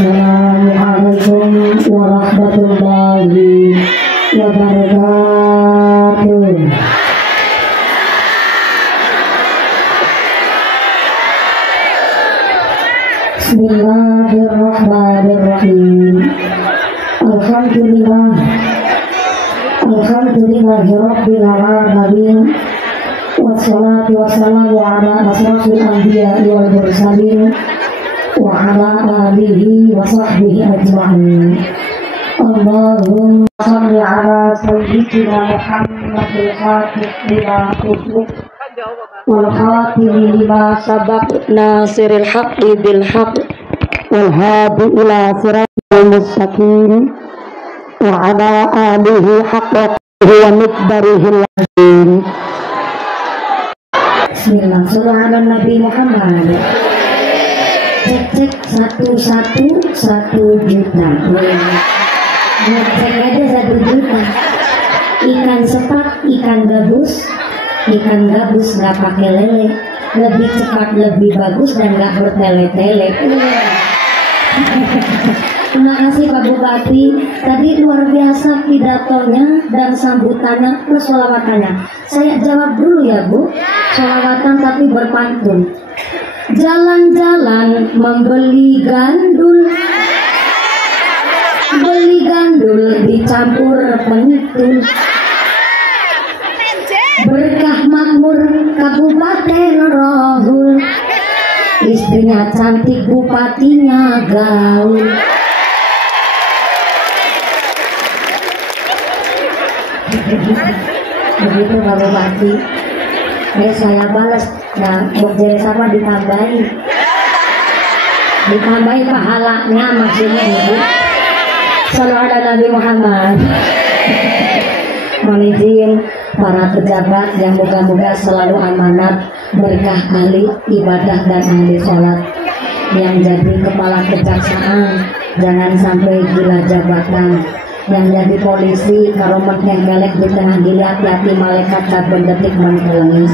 Assalamualaikum warahmatullahi wabarakatuh. Bismillahirrahmanirrahim. Alhamdulillahirabbil alamin. Wassalatu wassalamu ala asrofil anbiya'i wal mursalin wa ala alihi wa sahbihi ajma'in. Allahumma shalli ala sayyidina Muhammadil fatih lima ughliq wal khatim lima sabaq nasiril haqqi bil haqq wal hadi ila siratal mustaqim wa ala alihi haqqa wa miqdarihil azim. Bismillah, sallallahu Nabi Muhammad. Cek 1 juta. Ngecek aja 1 juta. Ikan sepak, ikan gabus nggak pakai lele, lebih cepat, lebih bagus dan nggak bertele-tele. Terima kasih Pak Bupati. Tadi luar biasa pidatonya dan sambutannya plus sholawatannya. Saya jawab dulu ya Bu. Sholawatan tapi berpantun. Jalan-jalan membeli gandul, beli gandul dicampur pentul. Berkah makmur Kabupaten Rohul. Istrinya cantik, bupatinya gaul. Begitu Pak Bupati. Saya balas. Nah, bukti sama ditambahi pahalanya maksudnya Ibu. Sallallahu alaihi Nabi Muhammad. Mohon izin para pejabat yang moga-moga selalu amanat, berkah ahli ibadah dan ahli sholat. Yang jadi kepala kejaksaan jangan sampai gila jabatan. Yang jadi polisi kalau menenggelek di tengah gili, hati-hati malaikat saben detik mengelengi.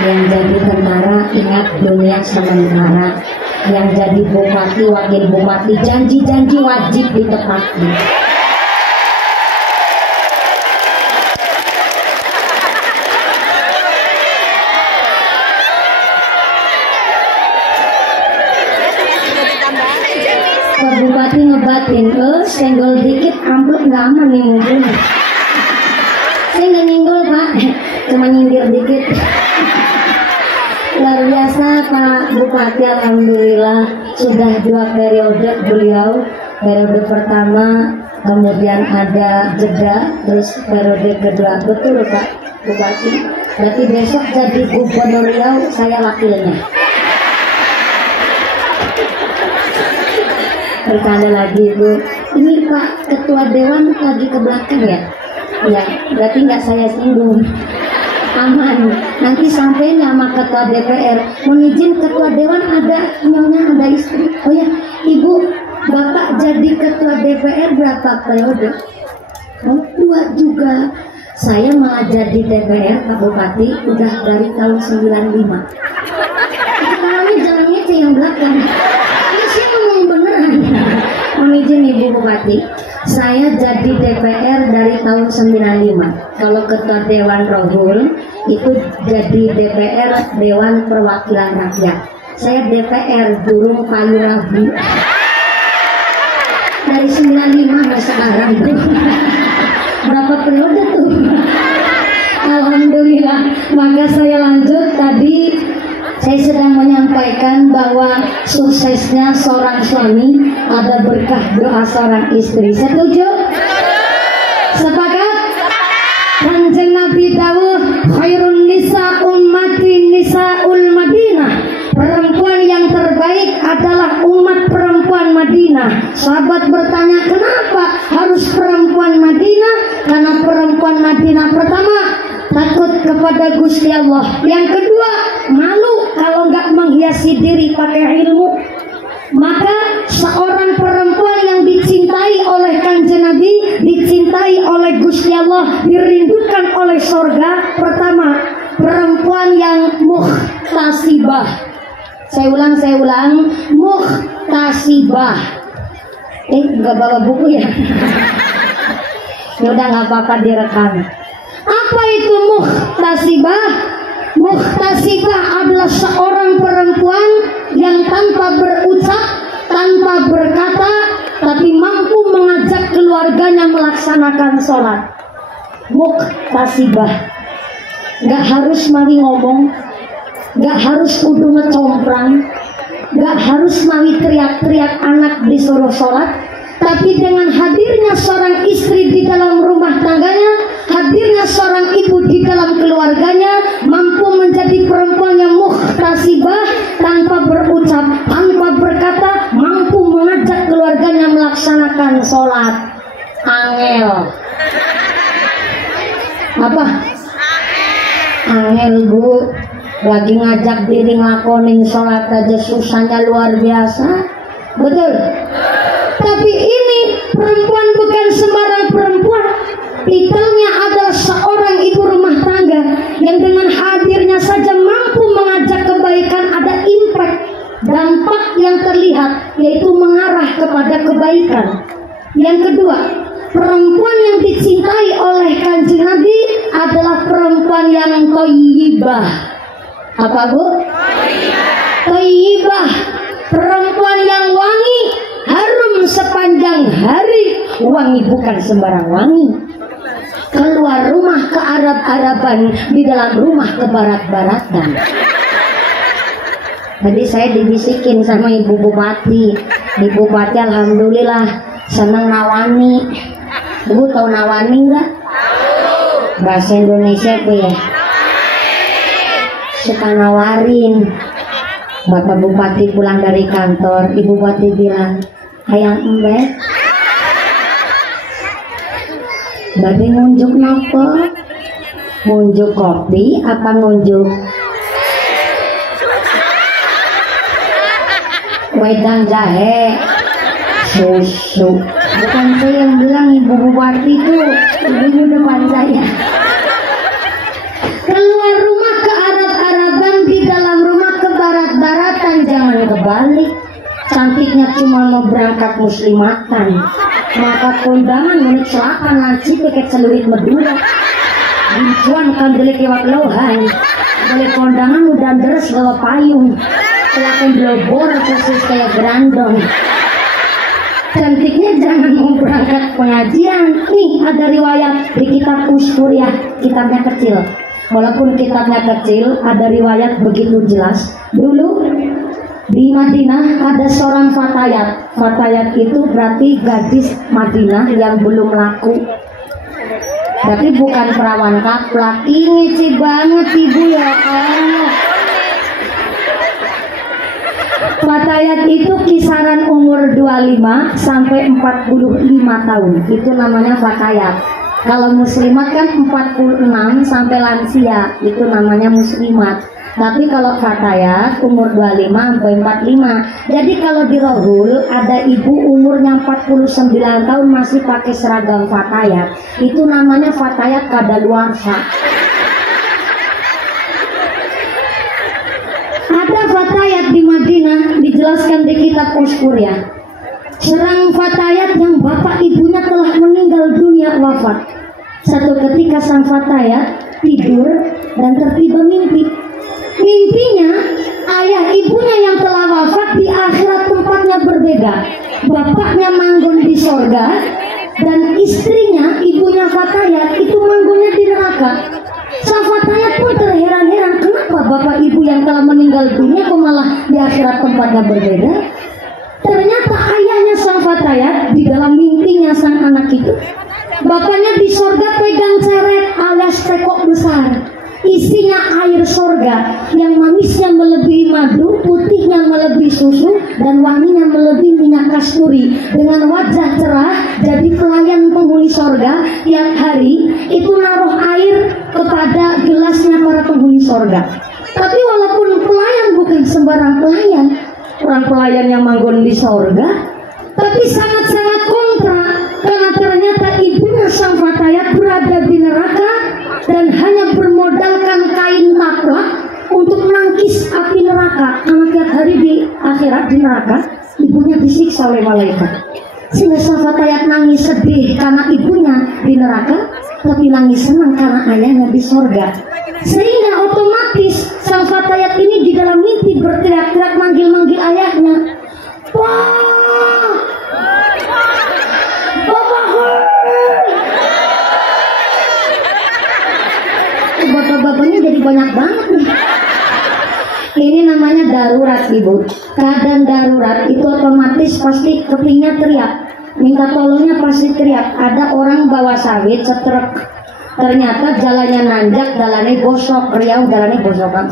Yang jadi tentara ingat dunia sementara. Yang jadi bupati, wakil bupati, janji-janji wajib ditepati. Pak Bupati ngebatin, senggol dikit amplop nggak aman nih mungkin. Saya nggak nyenggol Pak, cuma nyindir dikit. Luar biasa Pak Bupati, alhamdulillah sudah 2 periode beliau. Periode pertama, kemudian ada jeda, terus periode kedua. Betul Pak Bupati. Berarti besok jadi gubernur Riau, saya wakilnya. Bercanda lagi Bu. Ini Pak Ketua Dewan lagi ke belakang ya? Ya, berarti nggak saya singgung. Aman. Nanti sampainya sama Ketua DPR. Mohon izin Ketua Dewan ada istri. Oh ya, Ibu, Bapak jadi Ketua DPR berapa periode? Oh, 2 juga. Saya malah jadi DPR Pak Bupati udah dari tahun 95. Kepalanya jangan ngece yang belakang. Ini sih ngomong beneran. Mohon izin Ibu Bupati. Saya jadi DPR dari tahun 95. Kalau Ketua Dewan Rohul itu jadi DPR Dewan Perwakilan Rakyat. Saya DPR Burung Payu Rabi. Dari 95 sampai sekarang. Berapa periode tuh? Alhamdulillah. Maka saya lanjut tadi. Saya sedang menyampaikan bahwa suksesnya seorang suami ada berkah doa seorang istri. Setuju? Sepakat? Kanjeng Nabi dawuh, khairun nisa ummati nisaul Madinah. Perempuan yang terbaik adalah umat perempuan Madinah. Sahabat bertanya, kenapa harus perempuan Madinah? Karena perempuan Madinah pertama takut kepada Gusti Allah. Yang kedua, malu kalau nggak menghiasi diri pakai ilmu. Maka seorang perempuan yang dicintai oleh Kanjeng Nabi, dicintai oleh Gusti Allah, dirindukan oleh sorga. Pertama, perempuan yang muhtasibah. Saya ulang, muhtasibah. Nggak bawa buku ya? Udah nggak apa-apa direkam. Apa itu muhtasibah? Muhtasibah adalah seorang perempuan yang tanpa berucap, tanpa berkata, tapi mampu mengajak keluarganya melaksanakan sholat. Muhtasibah. Gak harus mari ngomong, gak harus kudu ngecomprang, gak harus mari teriak-teriak anak disuruh sholat, tapi dengan hadirnya seorang istri di dalam rumah tangganya, hadirnya seorang ibu di dalam keluarganya, mampu menjadi perempuan yang muhtasibah, tanpa berucap, tanpa berkata, mampu mengajak keluarganya melaksanakan sholat. Angel. Apa? Angel, Bu. Lagi ngajak diri ngelakonin sholat aja susahnya luar biasa. Betul? Tapi ini perempuan bukan sembarang perempuan. Titelnya adalah seorang ibu rumah tangga yang dengan hadirnya saja mampu mengajak kebaikan. Ada impact, dampak yang terlihat, yaitu mengarah kepada kebaikan. Yang kedua, perempuan yang dicintai oleh Kanjeng Nabi adalah perempuan yang thayyibah. Apa, Bu? Thayyibah. Perempuan yang wangi, harum sepanjang hari. Wangi bukan sembarang wangi. Keluar rumah ke Arab-Araban, di dalam rumah ke Barat-Baratan. Tadi saya dibisikin sama Ibu Bupati. Ibu Bupati alhamdulillah senang nawani. Ibu tahu nawani enggak? Bahasa Indonesia itu ya. Suka nawarin. Bapak Bupati pulang dari kantor, Ibu Bupati bilang, "Hayang embek, bade ngunjuk napa? Ngunjuk kopi apa ngunjuk wedang jahe, susu?" Bukan saya yang bilang, Ibu Bupati itu ibu depan saya. Keluar rumah ke Arab-Araban, di dalam rumah ke Barat-Baratan. Jangan kebalik. Cantiknya cuma mau berangkat muslimatan, maka kondangan menit selakan lanci pakai celurit medula. Bincuan kan delik lewat lohan. Boleh kondangan udah deres bawa payung. Selakan blobor persis kayak grandong. Cantiknya jangan mau berangkat pengajian. Nih ada riwayat di kitab Uskur ya, kitabnya kecil. Walaupun kitabnya kecil, ada riwayat begitu jelas. Dulu di Madinah ada seorang fatayat. Fatayat itu berarti gadis Madinah yang belum laku. Tapi bukan perawan kaplak. Ini ngece banget Ibu ya Allah. Fatayat itu kisaran umur 25 sampai 45 tahun. Itu namanya fatayat. Kalau muslimat kan 46 sampai lansia, itu namanya muslimat. Tapi kalau fatayat umur 25 sampai 45. Jadi kalau di Rohul ada ibu umurnya 49 tahun masih pakai seragam fatayat, itu namanya fatayat kadaluarsa. Ada fatayat di Madinah, dijelaskan di kitab Uskur ya. Serang fatayat yang bapak ibunya telah meninggal dunia, wafat. Satu ketika sang fatayat tidur dan tertiba mimpi. Mimpinya ayah ibunya yang telah wafat di akhirat tempatnya berbeda. Bapaknya manggon di sorga dan istrinya, ibunya fatayat, itu manggonnya di neraka. Sang fatayat pun terheran-heran, kenapa bapak ibu yang telah meninggal dunia kok malah di akhirat tempatnya berbeda. Ternyata ayahnya sang fatayat di dalam mimpinya sang anak itu, bapaknya di sorga pegang ceret alias tekok besar, isinya air sorga yang manisnya melebihi madu, putihnya melebihi susu, dan wanginya melebihi minyak kasturi. Dengan wajah cerah, jadi pelayan penghuni sorga. Tiap hari itu naruh air kepada gelasnya para penghuni sorga. Tapi walaupun pelayan bukan sembarang pelayan, orang pelayan yang manggon di sorga, tapi sangat-sangat kontra, karena ternyata ibunya sang fatayat berada di neraka dan hanya bermodalkan kain taplak untuk menangkis api neraka. Karena tiap hari di akhirat di neraka, ibunya disiksa oleh malaikat. Sehingga sang fatayat nangis sedih karena ibunya di neraka, tapi nangis senang karena ayahnya di sorga. Sehingga otomatis sang fatayat ini di dalam mimpi berteriak-teriak manggil-manggil ayahnya. Wah, bapak-bapaknya jadi banyak banget nih. Ini namanya darurat, Ibu. Keadaan darurat itu otomatis pasti kepingnya teriak, minta tolongnya pasti teriak. Ada orang bawa sawit setrek, ternyata jalannya nanjak, jalannya gosok, Riau jalannya gosok kan.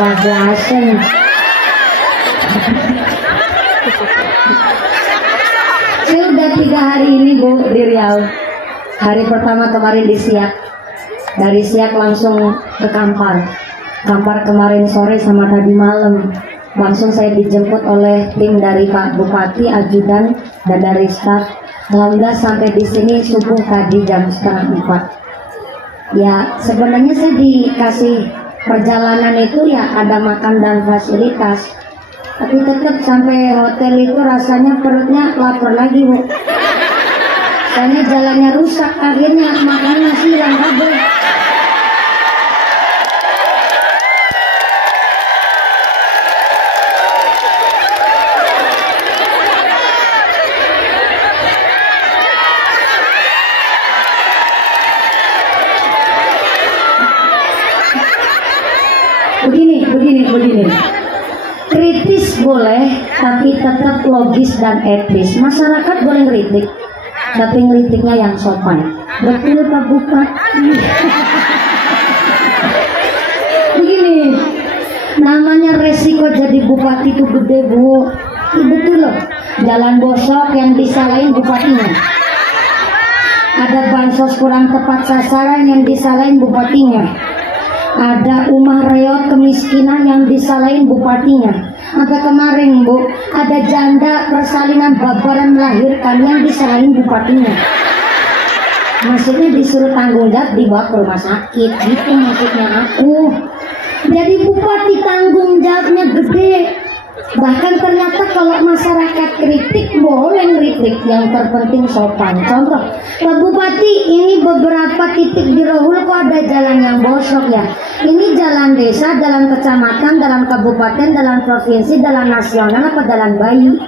Bahasan. Saya udah 3 hari ini Bu di Riau. Hari pertama kemarin di Siak. Dari Siak langsung ke Kampar. Kampar kemarin sore sama tadi malam. Langsung saya dijemput oleh tim dari Pak Bupati, Ajudan, dan dari staf. Alhamdulillah sampai di sini subuh tadi jam 3:30. Ya sebenarnya saya dikasih perjalanan itu ya ada makan dan fasilitas. Tapi tetap sampai hotel itu rasanya perutnya lapar lagi Bu. Soalnya jalannya rusak, akhirnya makan nasi hilang kabel. Begini. Kritis boleh, tapi tetap logis dan etis. Masyarakat boleh ngeritik, tapi ngeritiknya yang sopan. Betul Pak Bupati. Begini, namanya resiko jadi bupati itu gede Bu. Betul loh. Jalan bosok yang disalahin bupatinya. Ada bansos kurang tepat sasaran yang disalahin bupatinya. Ada rumah reot kemiskinan yang disalahin bupatinya. Sampai kemarin Bu, ada janda persalinan babaran melahirkan yang disalahin bupatinya. Maksudnya disuruh tanggung jawab dibawa ke rumah sakit, gitu maksudnya aku. Jadi bupati tanggung jawabnya gede. Bahkan ternyata kalau masyarakat kritik boleh kritik, yang terpenting sopan. Contoh, Pak Bupati, ini beberapa titik di Rohul kok ada jalan yang bosok ya. Ini jalan desa, jalan kecamatan, jalan kabupaten, jalan provinsi, jalan nasional, apa jalan bayi?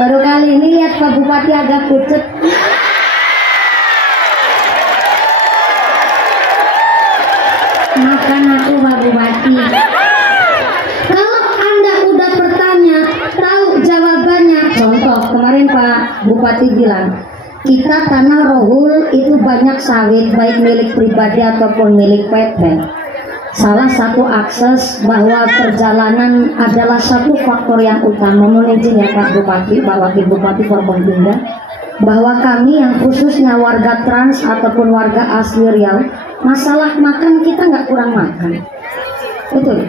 Baru kali ini lihat Pak Bupati agak pucet. Makan aku Pak Bupati. Kalau Anda udah bertanya, tahu jawabannya. Contoh, kemarin Pak Bupati bilang, kita tanah Rohul itu banyak sawit, baik milik pribadi ataupun milik PT. Salah satu akses bahwa perjalanan adalah satu faktor yang utama. Mohon izin ya Pak Bupati, Pak Wakil Bupati Forboninda, bahwa kami yang khususnya warga trans ataupun warga asli Riau, masalah makan kita nggak kurang makan. Betul.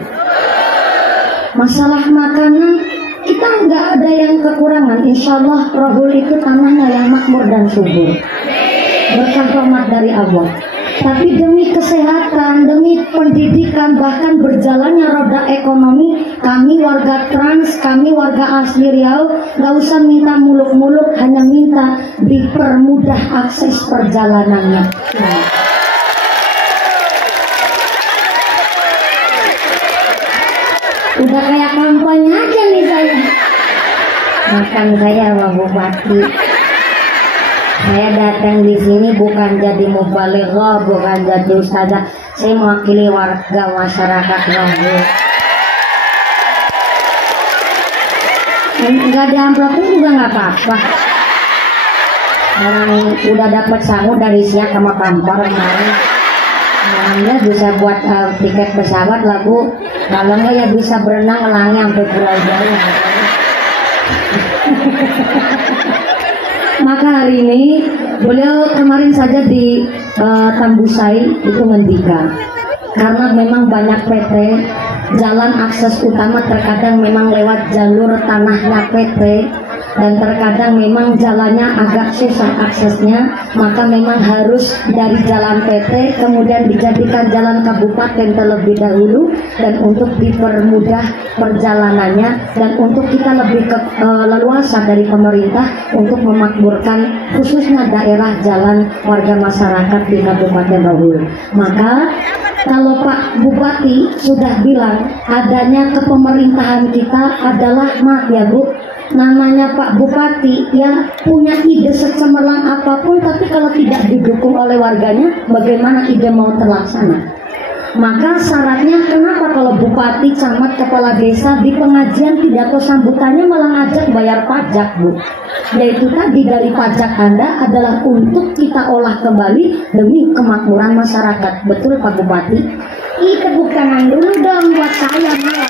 Masalah makanan kita nggak ada yang kekurangan. Insya Allah Rohul itu tanahnya yang makmur dan subur, berkah rahmat dari Allah. Tapi demi kesehatan, demi pendidikan, bahkan berjalannya roda ekonomi, kami warga trans, kami warga asli Riau, gak usah minta muluk-muluk, hanya minta dipermudah akses perjalanannya. Udah kayak kampanye aja nih saya. Makan saya Pak Bupati. Saya datang di sini bukan jadi mubalighah, bukan jadi ustazah. Saya mewakili warga masyarakat Rohul. Enggak ada amplop pun juga nggak apa-apa. Orang udah dapat sangu dari Siak sama Kampar kemarin. Alhamdulillah bisa buat tiket pesawat lagu. Kalau enggak ya bisa berenang ngelangi sampai Pulau Jawa. Maka hari ini beliau kemarin saja di Tambusai itu ngendika, karena memang banyak PT jalan akses utama terkadang memang lewat jalur tanahnya PT, dan terkadang memang jalannya agak susah aksesnya, maka memang harus dari jalan PT kemudian dijadikan jalan kabupaten terlebih dahulu, dan untuk dipermudah perjalanannya dan untuk kita lebih leluasa dari pemerintah untuk memakmurkan khususnya daerah jalan warga masyarakat di Kabupaten Rohul. Maka kalau Pak Bupati sudah bilang adanya kepemerintahan kita adalah, maaf ya Bu, namanya Pak Bupati ya punya ide secemerlang apapun, tapi kalau tidak didukung oleh warganya, bagaimana ide mau terlaksana? Maka syaratnya kenapa kalau bupati, camat, kepala desa di pengajian pidato sambutannya malah ngajak bayar pajak Bu? Yaitu tadi dari pajak Anda adalah untuk kita olah kembali demi kemakmuran masyarakat. Betul Pak Bupati? Tepuk tangan dulu dong buat saya malah.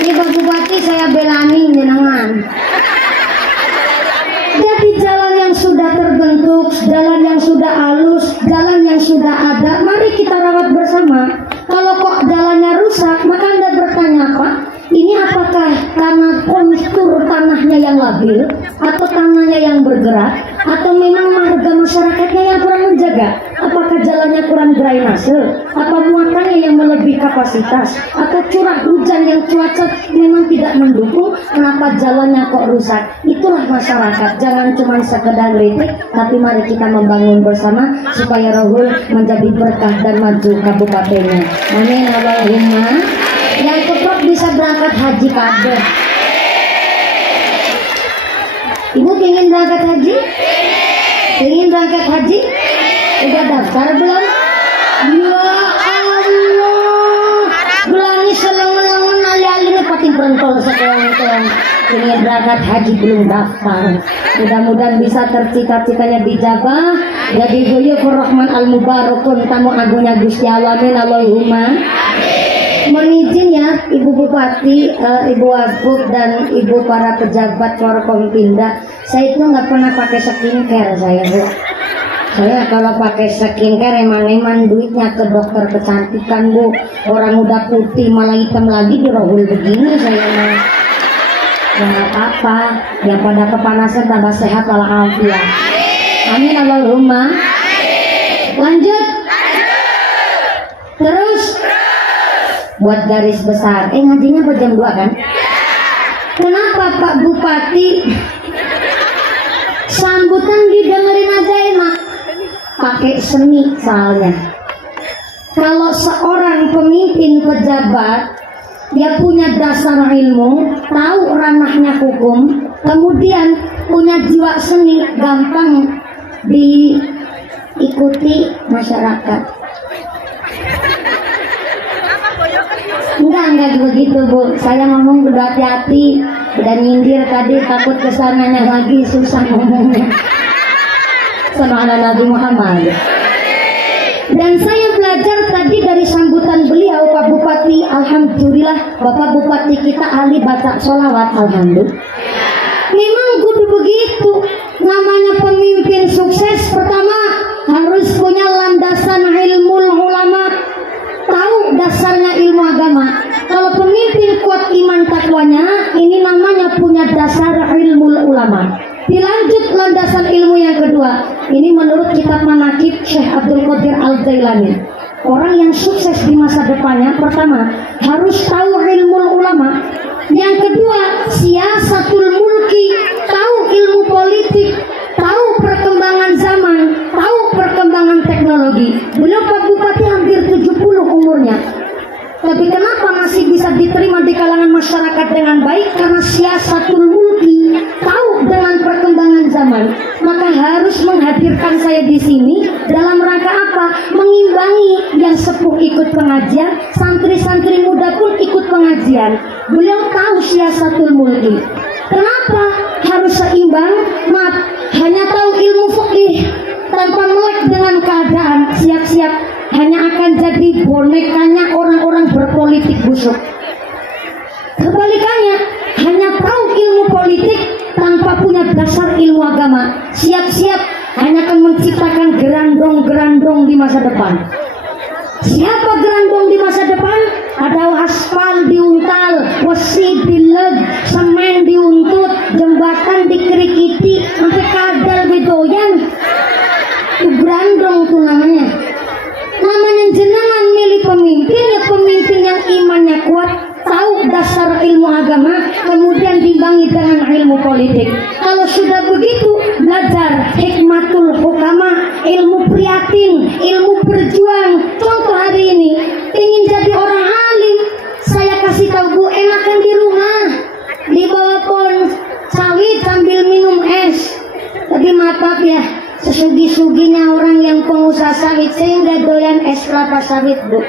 Ini Pak Bupati saya belani jenengan. Jadi jalan yang sudah terbentuk, jalan yang sudah halus, jalan yang sudah ada, mari kita rawat bersama. Kalau kok jalannya rusak, maka Anda bertanya, Pak, ini apakah karena kontur tanahnya yang labil, atau tanahnya yang bergerak, atau memang warga masyarakatnya yang kurang menjaga? Apakah jalannya kurang drainase, apa muatannya yang melebihi kapasitas, atau curah hujan yang cuaca memang tidak mendukung? Kenapa jalannya kok rusak? Itulah masyarakat. Jangan cuma sekedar kritik, tapi mari kita membangun bersama supaya Rohul menjadi berkah dan maju kabupatennya. Amin Allahumma. Yang cepat bisa berangkat haji kabeh. Ibu ingin berangkat haji? Ingin berangkat haji? Udah daftar belum? Ya Allah, belani selengen-lengen ali-ali pating perentol sekolah-sekolah. Ingin berangkat haji belum daftar. Mudah-mudahan bisa tercita-citanya dijabah. Jadi Duyufur Rahman Al-Mubarakun, tamu agungnya Gusti Allah. Amin Allahumma. Mohon izin ya Ibu Bupati, Ibu Wagub dan Ibu para pejabat Forkompinda, saya itu nggak pernah pakai skincare saya Bu. Saya kalau pakai skincare emang duitnya ke dokter kecantikan Bu. Orang udah putih malah hitam lagi di Rohul begini saya mah. Ya nggak apa-apa, yang pada kepanasan tambah sehat walafiat. Amin Allahumma. Lanjut. Terus. Buat garis besar. Ngajinya jam 2 kan? Kenapa Pak Bupati sambutan didengerin aja enak? Pakai seni soalnya. Kalau seorang pemimpin pejabat, dia punya dasar ilmu, tahu ranahnya hukum, kemudian punya jiwa seni, gampang diikuti masyarakat. Enggak begitu Bu. Saya ngomong udah hati-hati, udah nyindir tadi, takut kesananya lagi susah ngomongnya. Sama anak Nabi Muhammad. Dan saya belajar tadi dari sambutan beliau Pak Bupati. Alhamdulillah Bapak Bupati kita ahli baca sholawat. Alhamdulillah. Memang kudu begitu. Namanya pemimpin sukses, pertama harus punya landasan ilmu ulama, tahu dasarnya ilmu agama. Kalau pemimpin kuat iman takwanya, ini namanya punya dasar ilmu ulama. Dilanjut landasan ilmu yang kedua. Ini menurut kitab Manaqib Syekh Abdul Qadir Al-Jailani. Orang yang sukses di masa depannya, pertama harus tahu ilmu ulama. Yang kedua, siasatul mulki, tahu ilmu politik, tahu perkembangan zaman, tahu perkembangan teknologi. Beliau Pak Bupati hampir 70 umurnya. Tapi kenapa masih bisa diterima di kalangan masyarakat dengan baik? Karena siasatul mulki, tahu dengan perkembangan zaman. Maka harus menghadirkan saya di sini dalam rangka apa? Mengimbangi yang sepuh ikut pengajian, santri-santri muda pun ikut pengajian. Beliau tahu siasatul mulki. Kenapa harus seimbang? Maaf, hanya tahu ilmu fikih tanpa melek dengan keadaan, siap-siap hanya akan jadi bonekanya orang-orang berpolitik busuk. Kebalikannya, hanya tahu ilmu politik tanpa punya dasar ilmu agama, siap-siap hanya akan menciptakan gerandong-gerandong di masa depan. Siapa gerandong di masa depan? kemudian diimbangi dengan ilmu politik. Kalau sudah begitu, belajar hikmatul hukama, ilmu prihatin, ilmu berjuang. Contoh hari ini, ingin jadi orang alim, saya kasih tahu Bu, enakan di rumah, di bawah pohon sawit sambil minum es. Tapi maaf ya, sesugi-suginya orang yang pengusaha sawit, saya udah doyan es kelapa sawit Bu.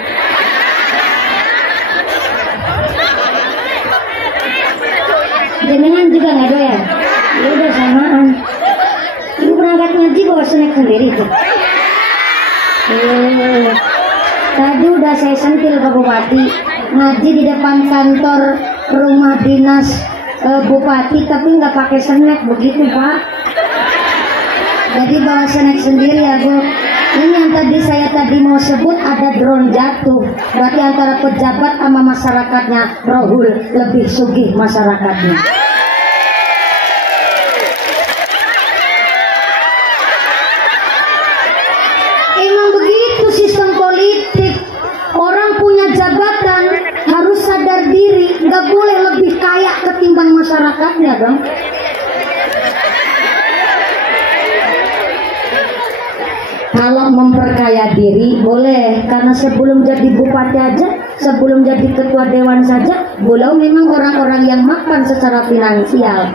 Jenengan juga nggak doyan? Ya udah samaan. Ibu berangkat ngaji bawa snack sendiri tuh. Tadi udah saya sentil ke Bupati ngaji di depan kantor rumah dinas Bupati, tapi nggak pakai snack begitu Pak. Jadi bawa snack sendiri ya Bu. Ini yang saya tadi mau sebut, ada drone jatuh. Berarti antara pejabat sama masyarakatnya, Rohul lebih sugih masyarakatnya. Emang begitu sistem politik. Orang punya jabatan harus sadar diri, nggak boleh lebih kaya ketimbang masyarakatnya dong. Kalau memperkaya diri boleh, karena sebelum jadi bupati aja, sebelum jadi ketua dewan saja, beliau memang orang-orang yang mapan secara finansial.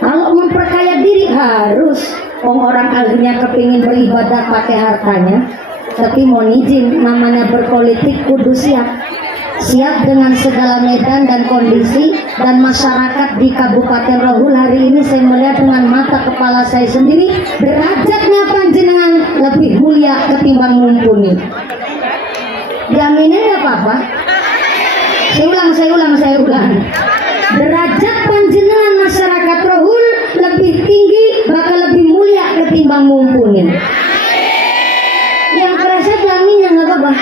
Kalau memperkaya diri harus, orang akhirnya kepingin beribadah pakai hartanya, tapi mohon izin, namanya berpolitik kudu siap. Siap dengan segala medan dan kondisi, dan masyarakat di Kabupaten Rohul hari ini saya melihat dengan mata kepala saya sendiri, derajatnya panjenengan lebih mulia ketimbang mumpuni. Jaminin nggak apa-apa. Saya ulang. Derajat panjenengan masyarakat Rohul lebih tinggi, bakal lebih mulia ketimbang mumpuni. Yang kerasa jaminnya nggak apa-apa.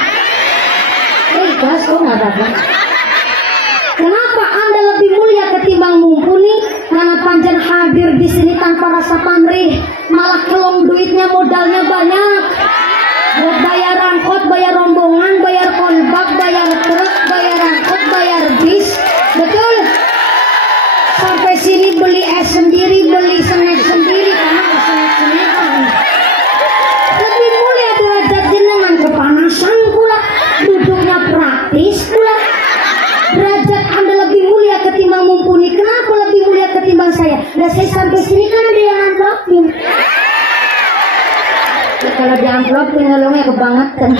Ikhlas kok nggak apa-apa. Kenapa Anda lebih mulia ketimbang mumpuni? Karena panjen hadir di sini tanpa rasa pamrih, malah kelong duitnya, modalnya banyak. Buat bayar angkot, bayar rombongan, bayar konbak, bayar truk, bayar angkot, bayar bis. Betul? Sampai sini beli es sendiri, beli snack sendiri, karena snack-snackan. Lebih mulia derajat jenengan, kepanasan pula, duduknya praktis pula. Derajat Anda lebih mulia ketimbang mumpuni. Kenapa lebih mulia ketimbang saya? Nah, saya sampai sini kan ada yang amplopin. Ya, kalau di amplopin nolongnya kebangetan.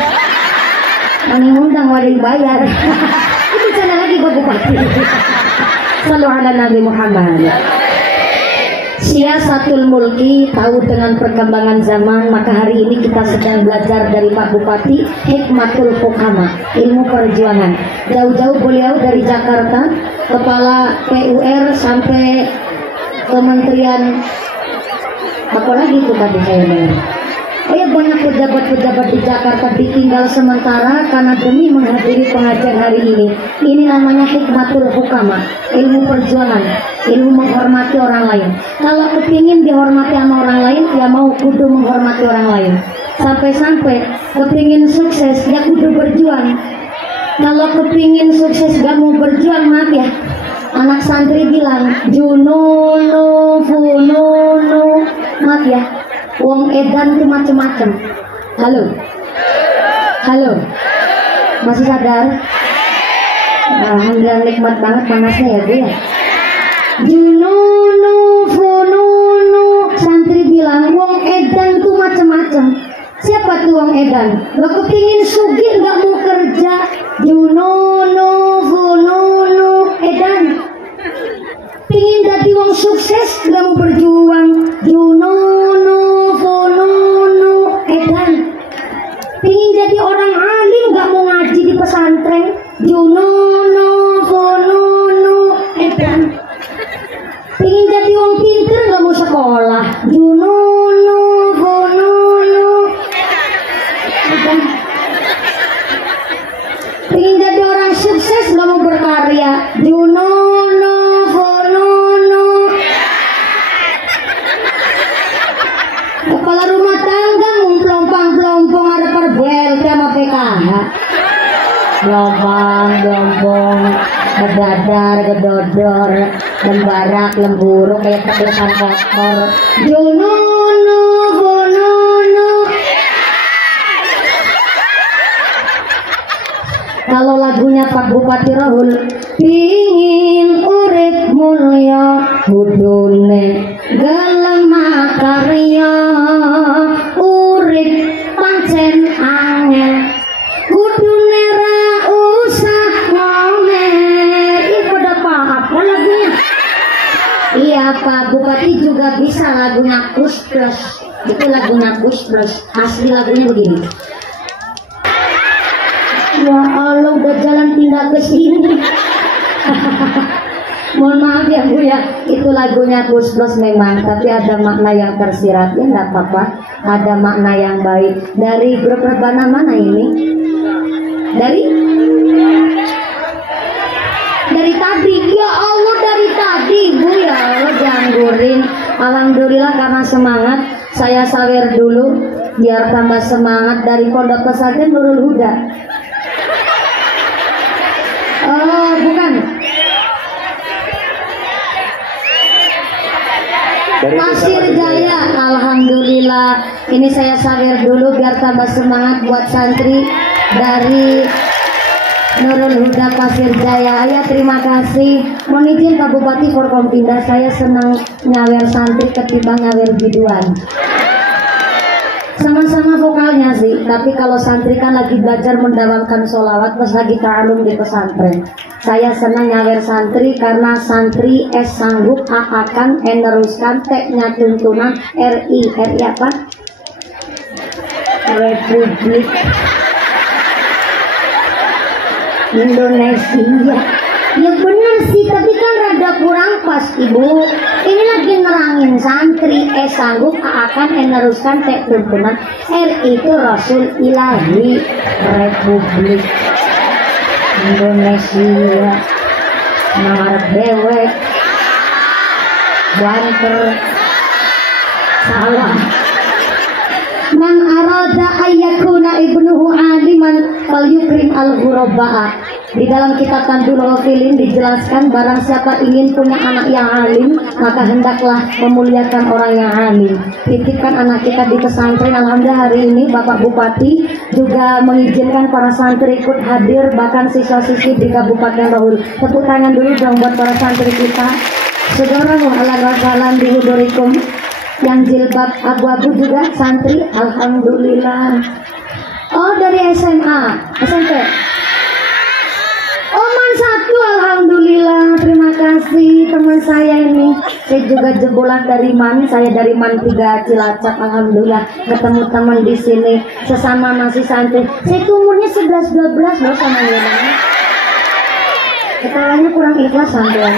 Kami ngundang wadah bayar. Itu sana lagi Pak Bupati. Sallu ala Nabi Muhammad. Siasatul mulki, tahu dengan perkembangan zaman. Maka hari ini kita sedang belajar dari Pak Bupati hikmatul hukama, ilmu perjuangan. Jauh-jauh beliau dari Jakarta, kepala PUR sampai kementerian apa lagi itu tadi saya dengar. Oh ya, banyak pejabat-pejabat di Jakarta ditinggal sementara karena demi menghadiri pengajian hari ini. Ini namanya hikmatul hukama, ilmu perjuangan, ilmu menghormati orang lain. Kalau kepingin dihormati sama orang lain, ya mau kudu menghormati orang lain. Sampai-sampai kepingin sukses, ya kudu berjuang. Kalau kepingin sukses gak mau berjuang, maaf ya, anak santri bilang jununu fununu, maaf ya, wong edan itu macem-macem. Halo, masih sadar? Alhamdulillah, nikmat banget panasnya ya Bu ya. Jununu fununu, santri bilang wong edan itu macem-macem. Siapa tuh wong edan? Lo kepingin sugih gak mau kerja, jununu fununu, edan. Pingin jadi wong sukses gak mau berjuang, jununu fununu, edan. Pingin jadi orang alim gak mau ngaji di pesantren, jununu fununu, edan. Pingin jadi wong pinter gak mau sekolah, jununu fununu, edan. Pingin jadi orang sukses gak mau berkarya, jununu fununu. Kepala rumah tangga mumplompang-plompong ada perbuel sama PKH. Blompong kedadar, gedodor, lembarak, lemburu kayak tulisan kotor. Jununu, bununu. Kalau lagunya Pak Bupati Rahul, pingin urip mulya kudune gelem karya, urip pancen angel kudune ra usah ngomer. Ih pada apa lagunya? Iya Pak Bupati juga bisa lagunya Kus Plus. Itu lagunya Kus Plus. Asli lagunya begini. Ya Allah udah jalan pindah ke sini. Mohon maaf ya Bu ya, itu lagunya Kus Plus memang, tapi ada makna yang tersirat ya, nggak apa-apa. Ada makna yang baik. Dari grup rebana mana ini? Dari tadi. Ya Allah dari tadi Bu ya Allah dianggurin. Alhamdulillah karena semangat saya sawer dulu biar tambah semangat dari Pondok Pesantren Nurul Huda. Oh bukan. Pasir Jaya. Alhamdulillah. Ini saya sawer dulu biar tambah semangat buat santri dari Nurul Huda Pasir Jaya. Ya terima kasih. Mohon izin Pak Bupati Forkompinda, saya senang nyawer santri ketimbang nyawer biduan. Sama-sama vokalnya sih, tapi kalau santri kan lagi belajar mendawamkan sholawat pas lagi ta'alum di pesantren. Saya senang nyawer santri karena santri sanggup akan meneruskan teknya tuntunan RI apa? Republik Indonesia. Ya bener sih, tapi kan rada kurang pas Ibu. Ini lagi nerangin santri sanggup akan meneruskan tek tuntunan RI itu Rasul Ilahi Republik Indonesia. Nomor dewek banter salah. Man arada ayyakuna ibnuhu aliman fal yukrim al-ghurabaa. Di dalam kitab Tandul Ghafilin dijelaskan barang siapa ingin punya anak yang alim maka hendaklah memuliakan orang yang alim. Titipkan anak kita di pesantren. Alhamdulillah hari ini Bapak Bupati juga mengizinkan para santri ikut hadir, bahkan siswa-siswi di Kabupaten Rahul. Tepuk tangan dulu dong buat para santri kita. Saudara ala rasalan di hudurikum yang jilbab abu-abu juga santri. Alhamdulillah. Oh dari SMA, SMP. Oman satu, alhamdulillah. Terima kasih teman saya ini. Saya juga jebolan dari Man. Saya dari Man 3 Cilacap. Alhamdulillah ketemu teman di sini sesama masih santri. Saya tuh umurnya 11-12 loh sama Yona. Ketawanya kurang ikhlas sampai.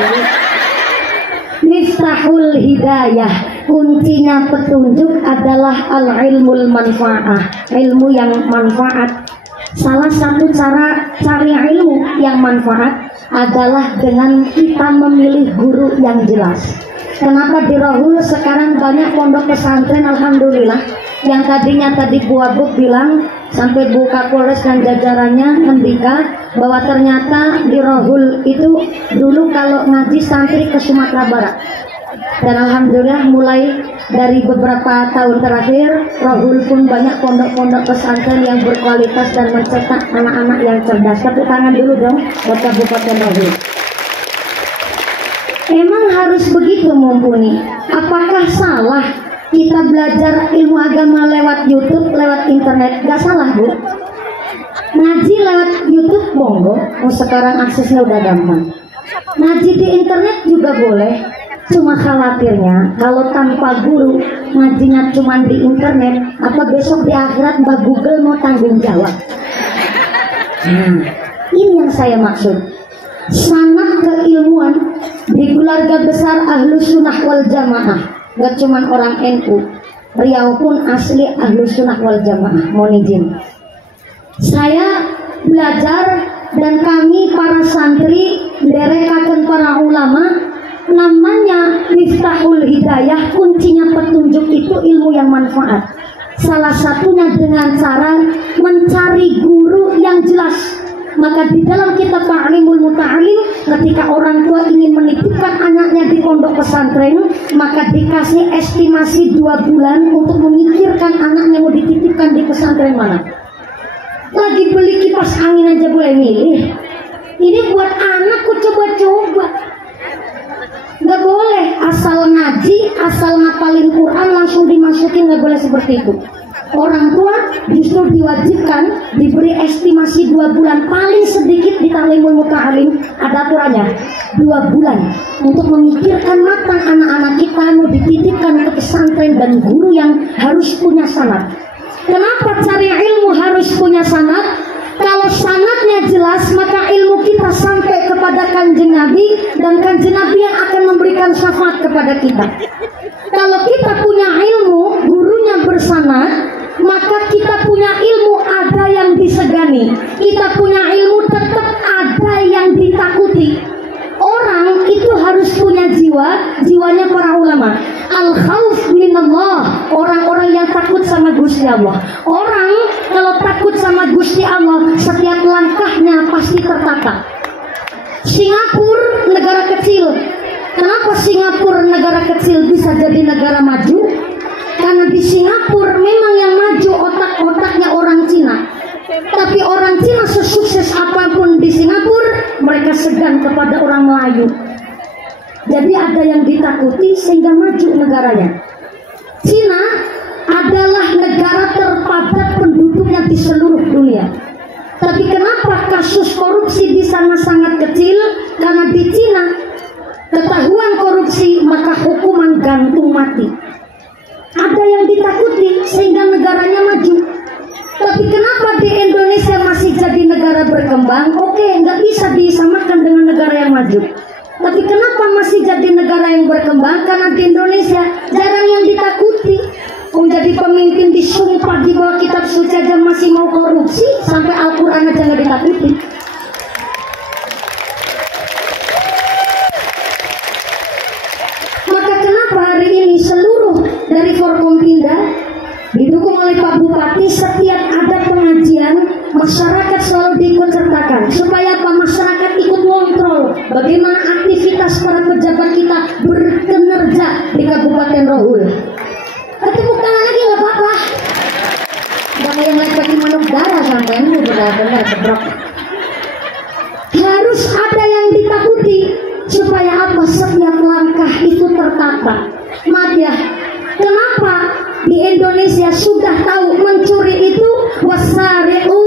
Miftahul hidayah, kuncinya petunjuk adalah al-ilmul manfa'ah, ilmu yang manfaat. Salah satu cara cari ilmu yang manfaat adalah dengan kita memilih guru yang jelas. Kenapa di Rahul sekarang banyak pondok pesantren, alhamdulillah. Yang tadinya tadi Bu Abuk bilang sampai Bu Kapolres dan jajarannya ngendika bahwa ternyata di Rahul itu dulu kalau ngaji santri ke Sumatera Barat. Dan alhamdulillah mulai dari beberapa tahun terakhir Rahul pun banyak pondok-pondok pesantren yang berkualitas dan mencetak anak-anak yang cerdas. Tepuk tangan dulu dong buat Kabupaten Rahul. Emang harus begitu mumpuni? Apakah salah kita belajar ilmu agama lewat YouTube, lewat internet? Gak salah Bu. Ngaji lewat YouTube monggo. Oh sekarang aksesnya udah gampang. Ngaji di internet juga boleh. Cuma khawatirnya kalau tanpa guru ngajinya cuma di internet, apa besok di akhirat Mbak Google mau tanggung jawab? Ini yang saya maksud. Sanad keilmuan di keluarga besar Ahlus Sunnah wal Jamaah. Gak cuma orang NU, Riau pun asli Ahlus Sunnah wal Jamaah. Mohon izin. Saya belajar dan kami para santri derekaken para ulama. Namanya Miftahul Hidayah, kuncinya petunjuk itu ilmu yang manfaat. Salah satunya dengan cara mencari guru yang jelas. Maka di dalam kitab Ta'limul Muta'alim, ketika orang tua ingin menitipkan anaknya di pondok pesantren, maka dikasih estimasi 2 bulan untuk memikirkan anaknya mau dititipkan di pesantren mana. Lagi beli kipas angin aja boleh milih. Ini buat anakku coba-coba. Gak boleh asal ngaji, asal ngapalin Quran langsung dimasukin, gak boleh seperti itu. Orang tua justru diwajibkan diberi estimasi 2 bulan, paling sedikit di Ta'limul Muta'alim ada aturannya 2 bulan untuk memikirkan matang anak-anak kita mau dititipkan ke pesantren dan guru yang harus punya sanad. Kenapa cari ilmu harus punya sanad? Kalau sanadnya jelas, maka ilmu kita sampai kepada Kanjeng Nabi, dan Kanjeng Nabi yang akan memberikan syafaat kepada kita. Kalau kita punya ilmu, gurunya bersanad, maka kita punya ilmu ada yang disegani. Kita punya ilmu tetap ada yang ditakuti. Orang itu harus punya jiwanya para ulama. Al-khauf minallah, orang-orang yang takut sama Gusti Allah. Orang kalau takut sama Gusti Allah, setiap langkahnya pasti tertata. Singapura negara kecil. Kenapa Singapura negara kecil bisa jadi negara maju? Karena di Singapura memang yang maju otak-otaknya orang Cina. Tapi orang Cina sesukses apapun di Singapura, mereka segan kepada orang Melayu. Jadi ada yang ditakuti sehingga maju negaranya. Cina adalah negara terpadat penduduknya di seluruh dunia. Tapi kenapa kasus korupsi di sana sangat kecil? Karena di Cina ketahuan korupsi maka hukuman gantung mati. Ada yang ditakuti sehingga negaranya maju. Tapi kenapa di Indonesia masih jadi negara berkembang? Oke, nggak bisa disamakan dengan negara yang maju. Tapi kenapa masih jadi negara yang berkembang? Karena di Indonesia jarang yang ditakuti. Menjadi pemimpin disumpah di bawah kitab suci aja masih mau korupsi, sampai Al-Quran aja nggak ditakuti. Maka kenapa hari ini seluruh dari Forkompinda didukung oleh Pak Bupati, setiap ada pengajian masyarakat selalu diikutsertakan supaya apa? Masyarakat ikut kontrol bagaimana aktivitas para pejabat kita berkinerja di Kabupaten Rohul. Tepuk tangan lagi nggak apa-apa. Jangan yang lepetin manuk darah sampai ini benar-benar kebrok. Harus ada yang ditakuti supaya apa? Setiap langkah itu tertata. Maaf ya, kenapa di Indonesia sudah tahu mencuri itu wasari'u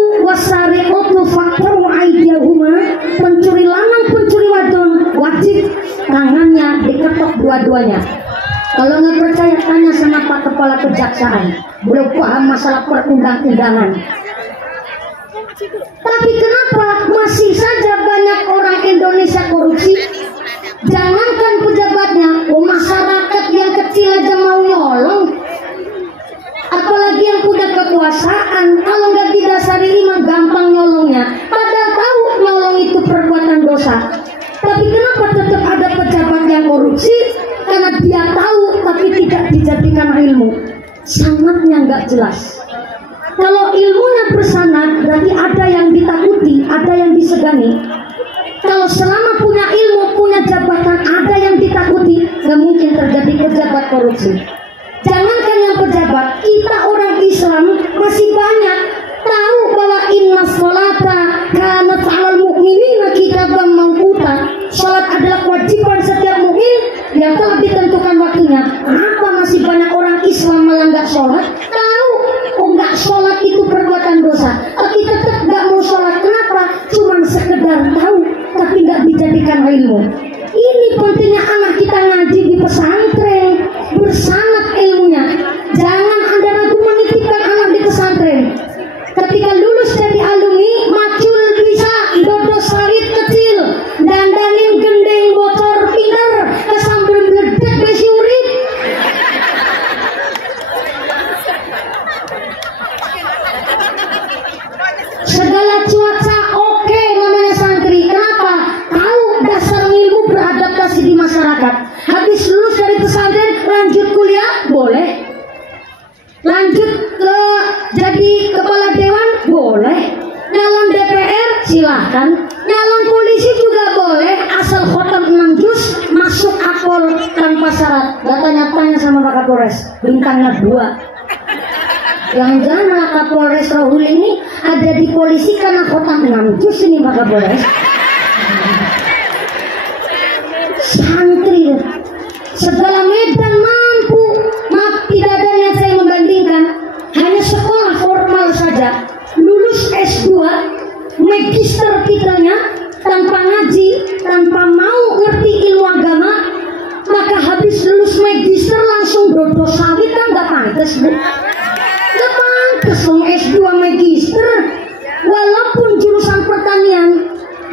faktaru aydiyahuma, pencuri lanang pencuri wadon wajib tangannya diketok dua-duanya. Kalau nggak percaya tanya sama Pak Kepala Kejaksaan, belum paham masalah perundang-undangan. Tapi kenapa masih saja banyak orang Indonesia korupsi? Jangankan pejabatnya, masyarakat yang kecil aja mau nyolong. Apalagi yang punya kekuasaan, kalau nggak didasari iman gampang nyolongnya. Padahal tahu nyolong itu perbuatan dosa. Tapi kenapa tetap ada pejabat yang korupsi? Karena dia tahu tapi tidak dijadikan ilmu. Sanadnya nggak jelas. Kalau ilmunya bersanad, berarti ada yang ditakuti, ada yang disegani. Kalau selama punya ilmu, punya jabatan, ada yang ditakuti, nggak mungkin terjadi pejabat korupsi. Jangankan yang pejabat, kita orang Islam masih banyak tahu bahwa inna sholata kanat 'alal mu'minina kitaban mawquta. Salat adalah kewajiban setiap mukmin yang telah ditentukan waktunya. Apa masih banyak orang Islam melanggar sholat? Tahu, nggak sholat itu perbuatan dosa, tapi tetap nggak mau sholat. Kenapa? Cuman sekedar tahu, tapi nggak dijadikan ilmu. Ini pentingnya anak kita ngaji di pesantren, bersanad ilmunya. Jangan Anda ragu menitipkan anak di pesantren. Ketika lulus dari alumni, macul bisa dodo sawit kecil, dandanin gendeng bocor pinter, kesambar bledek besi urip. Segala cuaca oke namanya santri. Kenapa? Tahu dasar ilmu beradaptasi di masyarakat. Habis lulus dari pesantren, lanjut kuliah boleh. Lanjut ke jadi kepala dewan boleh. Nyalon DPR silahkan. Nyalon polisi juga boleh, asal khotam 6 juz, masuk akpol tanpa syarat. Tanya sama Pak Kapolres, bintangnya 2. Jangan-jangan Pak Kapolres Rohul ini ada di polisi karena khotam 6 juz ini Pak Kapolres. Santri segala medan mampu. Maaf, tidak ada yang saya membandingkan, hanya sekolah formal saja, lulus S2 magister titelnya, tanpa ngaji, tanpa mau ngerti ilmu agama, maka habis lulus magister langsung dodo sawit, kan gak pantas Bu, gak pantas dong S2 magister. Walaupun jurusan pertanian,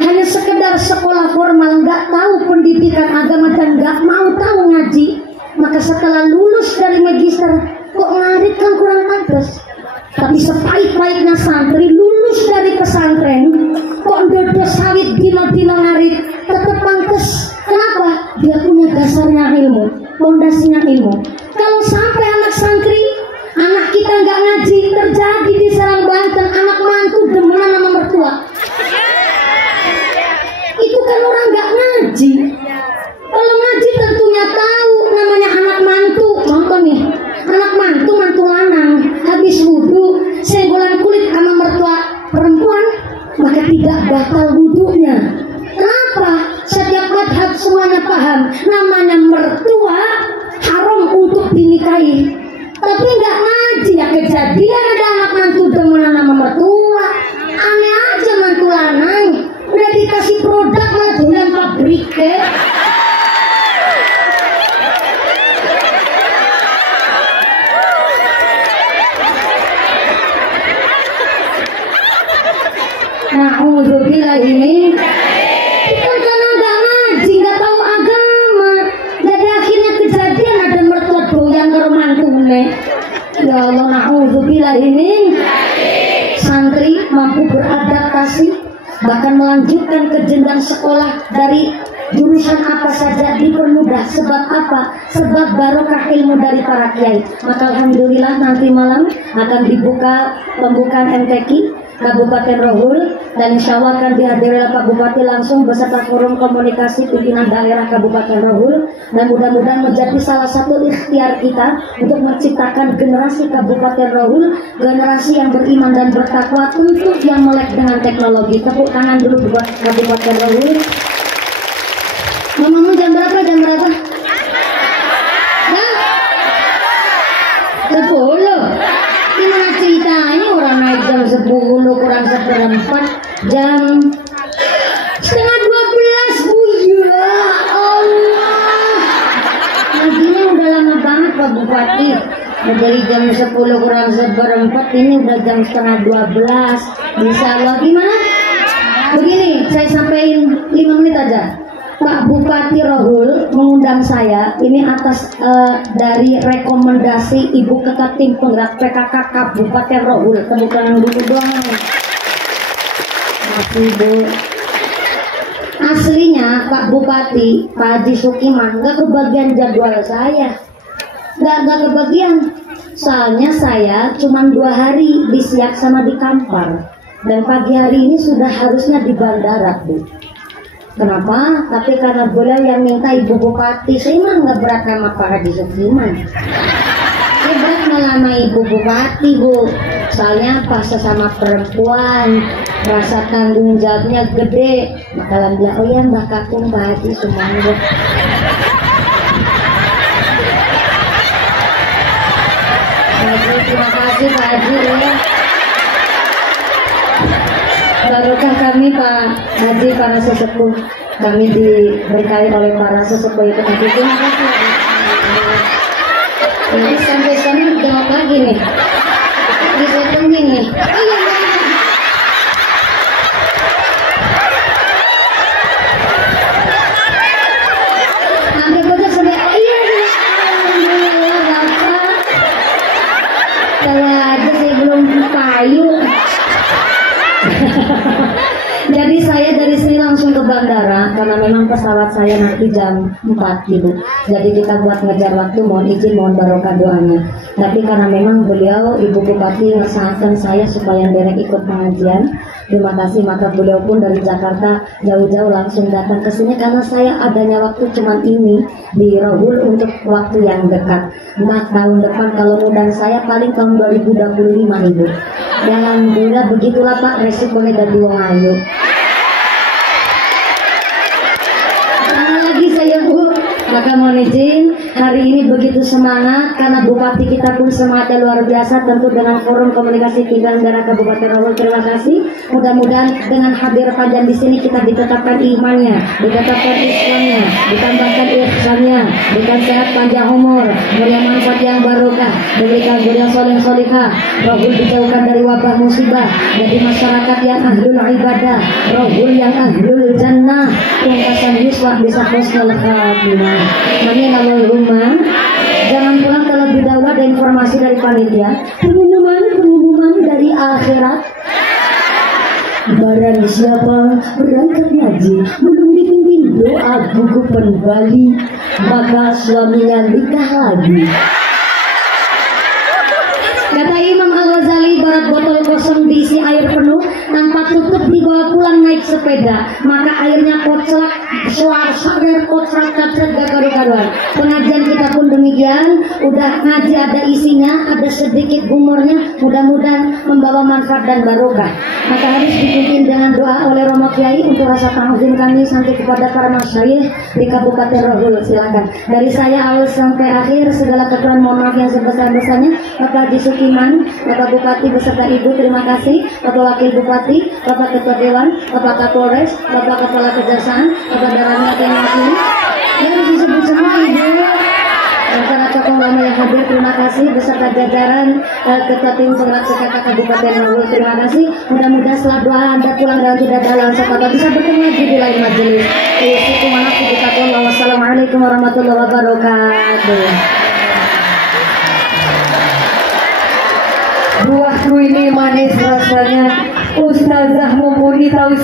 hanya sekedar sekolah formal, nggak tahu pendidikan agama dan nggak mau tahu ngaji, maka setelah lulus dari magister kok ngarit, kan kurang pantas. Tapi sepahit-pahitnya santri lulus dari pesantren kok dodo sawit dino-dino ngarit, tetap pantas. Kenapa? Dia punya dasarnya ilmu, fondasinya ilmu. Kalau sampai anak santri, anak kita nggak ngaji, terjadi di Serang Banten, anak mantu demenan sama mertua, itu kan orang nggak ngaji. Kalau ngaji tentunya tahu namanya anak mantu. Contoh nih, anak mantu, mantu lanang, habis wudhu senggolan kulit sama mertua perempuan, maka tidak batal wudhunya. Kenapa? Setiap madhab semuanya paham, namanya mertua haram untuk dinikahi. Tapi nggak ngaji, ya kejadian ada anak mantu demenan sama mertua. Aneh aja mantu lanang, udah dikasih produk malah dolan pabrik deh. Na'udzubillah, ini bukan karena nggak ngaji, nggak tahu agama, jadi akhirnya kejadian ada mertua doyan karo mantune. Ya Allah, na'udzubillah, ini santri mampu beradaptasi, bahkan melanjutkan ke jenjang sekolah dari jurusan apa saja dipermudah. Sebab apa? Sebab barokah ilmu dari para kiai. Maka alhamdulillah nanti malam akan dibuka pembukaan MTQ Kabupaten Rohul, dan insya Allah akan dihadiri oleh Pak Bupati langsung beserta forum komunikasi pimpinan daerah Kabupaten Rohul, dan mudah-mudahan menjadi salah satu ikhtiar kita untuk menciptakan generasi Kabupaten Rohul, generasi yang beriman dan bertakwa, tentu yang melek dengan teknologi. Tepuk tangan dulu buat Kabupaten Rohul. Mamamu jam berapa? Jam berapa? Jam 10. Gimana ceritanya orang naik jam 10 kurang seperempat, jam setengah 12 Bu. Ya Allah, laginya udah lama banget Pak Bupati. Dari jam 10 kurang seperempat ini udah jam setengah 12. Bisa Allah gimana? Begini, saya sampaikan 5 menit aja. Pak Bupati Rohul mengundang saya ini atas dari rekomendasi Ibu Ketua Tim Penggerak PKK Kabupaten Rohul. Tepuk tangan dulu dong. Makasih Bu. Aslinya Pak Bupati, Pak Haji Sukiman nggak kebagian jadwal saya, nggak kebagian. Soalnya saya cuma 2 hari di Siak sama di Kampar, dan pagi hari ini sudah harusnya di bandara Bu. Kenapa? Tapi karena beliau yang minta Ibu Bupati. Saya mah nggak berat sama Pak Haji Sukiman, saya berat malah sama Ibu Bupati Bu. Soalnya pas sesama perempuan, rasa tanggung jawabnya gede. Makalan bilang, oh ya Mbak Kakung Pak Haji semuanya. Terima kasih Pak Haji ya. Barokah kami Pak Haji, para sesepuh kami diberkahi oleh para sesepuh itu. Terima kasih. Jadi sampai sana jawab lagi nih. Bisa tunggu nih. Hampir bocah sampai iya. Alhamdulillah Bapak. Kalau aja saya belum payu. Jadi saya dari sini langsung ke bandara karena memang pesawat saya nanti jam 4 gitu. Jadi kita buat ngejar waktu, mohon izin, mohon barokah doanya. Tapi karena memang beliau Ibu Bupati ngesahankan saya supaya derek ikut pengajian, Terima kasih. Maka beliau pun dari Jakarta jauh-jauh langsung datang ke sini karena saya adanya waktu cuman ini di Rohul untuk waktu yang dekat. Nah, tahun depan kalau undang saya paling tahun 2025 Ibu. Dan alhamdulillah begitulah Pak, resikonya dari wong ayu. Lagi saya Bu, maka mohon izin hari ini begitu semangat karena Bupati kita pun semangatnya luar biasa, tentu dengan Forum Komunikasi Penyelenggara Kabupaten Rohul. Terima kasih. Mudah-mudahan dengan hadir Fajan di sini kita ditetapkan imannya, ditetapkan Islamnya, ditambahkan ihsannya, diberikan sehat panjang umur, mulia manfaat yang barokah, diberikan yang soleh solihah, Rohul dijauhkan dari wabah musibah, jadi masyarakat yang ahlul ibadah, Rohul yang ahlul jannah, pungkasan yuswa bisa husnul khatimah. Amin Allahumma. Jangan pulang terlebih dahulu, ada informasi dari panitia. Pengumuman dari akhirat. Barang siapa berangkat haji belum dipimpin doa buku kembali, maka suaminya nikah lagi. Kata Imam Al-Ghazali, barat botol kosong diisi air penuh, tanpa tutup dibawa pulang naik sepeda, maka airnya koclak, suar-suar, koclak, kacret, gak karu-karuan. Pengajian kita pun demikian, udah ngaji ada isinya, ada sedikit humornya, mudah-mudahan membawa manfaat dan barokah. Maka harus dipimpin dengan doa oleh Romo Kiai untuk rasa ta'zim kami sampai kepada para masyayikh di Kabupaten Rohul. Silakan. Dari saya awal sampai akhir segala kekurangan mohon maaf yang sebesar-besarnya. Bapak Haji Sukiman, Bapak Bupati beserta Ibu, terima kasih. Bapak Wakil Bupati, Bapak Ketua Dewan, Bapak Kapolres, Bapak Kepala Kejaksaan, Bapak Dalamnya yang ini. Ya harus disebut semua Ibu. Para tokoh lama yang hadir, terima kasih beserta jajaran Ketua Tim Penggerak PKK Kabupaten Rohul, terima kasih. Mudah-mudahan setelah doa Anda pulang dan tidak dalam serta bisa bertemu lagi di lain majelis. Wassalamualaikum warahmatullahi wabarakatuh. Buahku ini manis rasanya, Ustazah mumpuni tahu